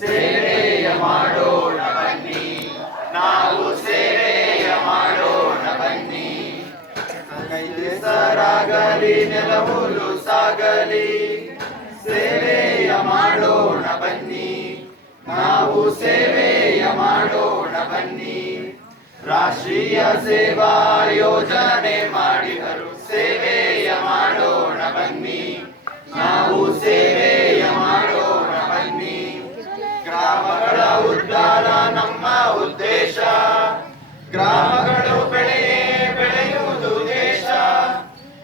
ಸೇವೆಯ ಮಾಡೋಣ ಬನ್ನಿ, ನಾವು ಸೇವೆಯ ಮಾಡೋಣ ಬನ್ನಿ. ಕೈಸರಾಗಲಿ ನೆಲಹುಲು ಸಾಗಲಿ, ಸೇವೆಯ ಮಾಡೋಣ ಬನ್ನಿ, ನಾವು ಸೇವೆಯ ಮಾಡೋಣ ಬನ್ನಿ. ರಾಷ್ಟ್ರೀಯ ಸೇವಾ ಯೋಜನೆ ಮಾಡಿದರು, ಸೇವೆಯ ಮಾಡೋಣ ಬನ್ನಿ, ನಾವು ಸೇವೆಯ ಮಾಡೋಣ ಬನ್ನಿ. ಗ್ರಾಮಗಳ ಉದ್ಧಾರ ನಮ್ಮ ಉದ್ದೇಶ, ಗ್ರಾಮಗಳು ಬೆಳೆಯುವುದು ದೇಶ.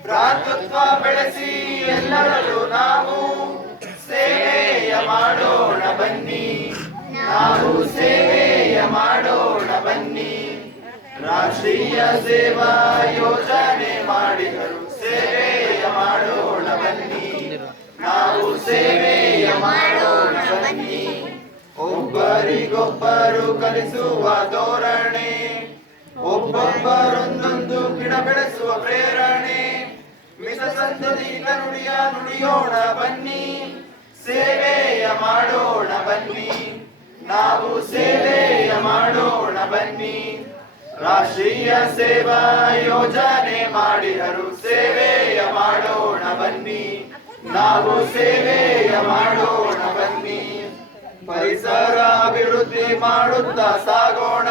ಭ್ರಾತೃತ್ವ ಬೆಳೆಸಿ ಎಲ್ಲರಲ್ಲೂ ನಾವು ಸೇವೆಯ ಮಾಡೋಣ ಬನ್ನಿ, ನಾವು ಸೇವೆಯ ಮಾಡೋಣ ಬನ್ನಿ. ರಾಷ್ಟ್ರೀಯ ಸೇವಾ ಯೋಜನೆ ಮಾಡಿದರು, ಸೇವೆಯ ಮಾಡೋಣ ಬನ್ನಿ, ನಾವು ಸೇವೆಯ ಮಾಡೋಣ ಬನ್ನಿ. ಒಬ್ಬರಿಗೊಬ್ಬರು ಕಲಿಸುವ ಧೋರಣೆ, ಒಬ್ಬೊಬ್ಬರೊಂದೊಂದು ಗಿಡ ಬೆಳೆಸುವ ಪ್ರೇರಣೆ. ಮಿತ ಸಂತತಿಯ ನುಡಿಯೋಣ ಬನ್ನಿ, ಸೇವೆಯ ಮಾಡೋಣ ಬನ್ನಿ, ನಾವು ಸೇವೆಯ ಮಾಡೋಣ ಬನ್ನಿ. ರಾಷ್ಟ್ರೀಯ ಸೇವಾ ಯೋಜನೆ ಮಾಡಿದರು, ಸೇವೆಯ ಮಾಡೋಣ ಬನ್ನಿ, ನಾವು ಸೇವೆಯ ಮಾಡೋಣ ಬನ್ನಿ. ಪರಿಸರ ಅಭಿವೃದ್ಧಿ ಮಾಡುತ್ತಾ ಸಾಗೋಣ,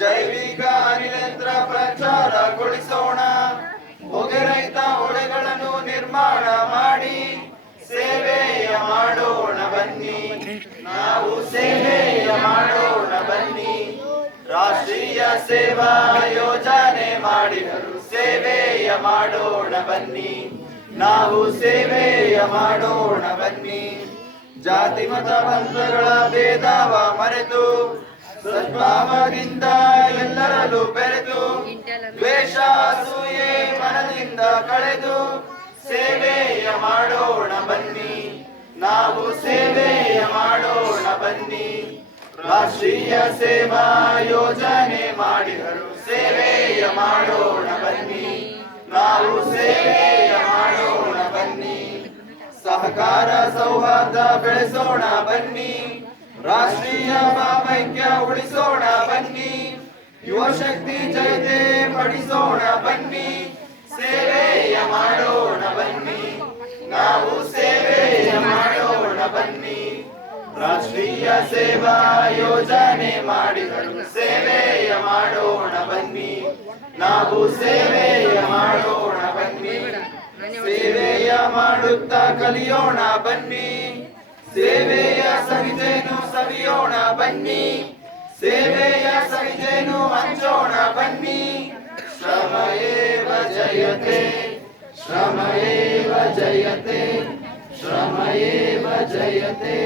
ಜೈವಿಕ ಅನಿಲೇಂದ್ರ ಪ್ರಚಾರಗೊಳಿಸೋಣ. ಹೊಗೆರಹಿತ ಹೊಳೆಗಳನ್ನು ನಿರ್ಮಾಣ ಮಾಡಿ ಸೇವೆಯ ಮಾಡೋಣ ಬನ್ನಿ, ನಾವು ಸೇವೆಯ ಮಾಡೋಣ ಬನ್ನಿ. ರಾಷ್ಟ್ರೀಯ ಸೇವಾ ಯೋಜನೆ ಮಾಡಿದರು, ಸೇವೆಯ ಮಾಡೋಣ ಬನ್ನಿ, ನಾವು ಸೇವೆಯ ಮಾಡೋಣ ಬನ್ನಿ. ಜಾತಿ ಮತ ಪಂಥಗಳ ಭೇದವ ಮರೆತು ಸದ್ಭಾವದಿಂದ ಎಲ್ಲರಲ್ಲೂ ಬೆರೆತು, ದ್ವೇಷ ಅಸೂಯೆ ಮನದಿಂದ ಕಳೆದು ಸೇವೆಯ ಮಾಡೋಣ ಬನ್ನಿ, ನಾವು ಸೇವೆಯ ಮಾಡೋಣ ಬನ್ನಿ. ರಾಷ್ಟ್ರೀಯ ಸೇವಾ ಯೋಜನೆ ಮಾಡಿದರು, ಸೇವೆಯ ಮಾಡೋಣ ಬನ್ನಿ, ನಾವು ಸೇವೆಯ ಮಾಡೋಣ ಬನ್ನಿ. ಸಹಕಾರ ಸೌಹಾರ್ದ ಬೆಳೆಸೋಣ ಬನ್ನಿ, ರಾಷ್ಟ್ರೀಯ ಭಾವೈಕ್ಯ ಉಳಿಸೋಣ ಬನ್ನಿ. ಯುವ ಶಕ್ತಿ ಜಯತೆ ಪಡಿಸೋಣ ಬನ್ನಿ, ಸೇವೆಯ ಮಾಡೋಣ ಬನ್ನಿ, ನಾವು ಸೇವೆಯ ಮಾಡೋಣ ಬನ್ನಿ. ರಾಷ್ಟ್ರೀಯ ಸೇವಾ ಯೋಜನೆ ಮಾಡಿದರು, ಸೇವೆಯ ಮಾಡೋಣ ಬನ್ನಿ, ನಾವು ಸೇವೆಯ ಮಾಡೋಣ ಬನ್ನಿ. ಸೇವೆಯ ಮಾಡುತ್ತಾ ಕಲಿಯೋಣ ಬನ್ನಿ, ಸೇವೆಯ ಸವಿಜೇನು ಸವಿಯೋಣ ಬನ್ನಿ, ಸೇವೆಯ ಸವಿಜೇನು ಹಂಚೋಣ ಬನ್ನಿ. ಶ್ರಮಯೇವ ಜಯತೆ, ಶ್ರಮಯೇವ ಜಯತೆ, ಶ್ರಮಯೇವ ಜಯತೆ.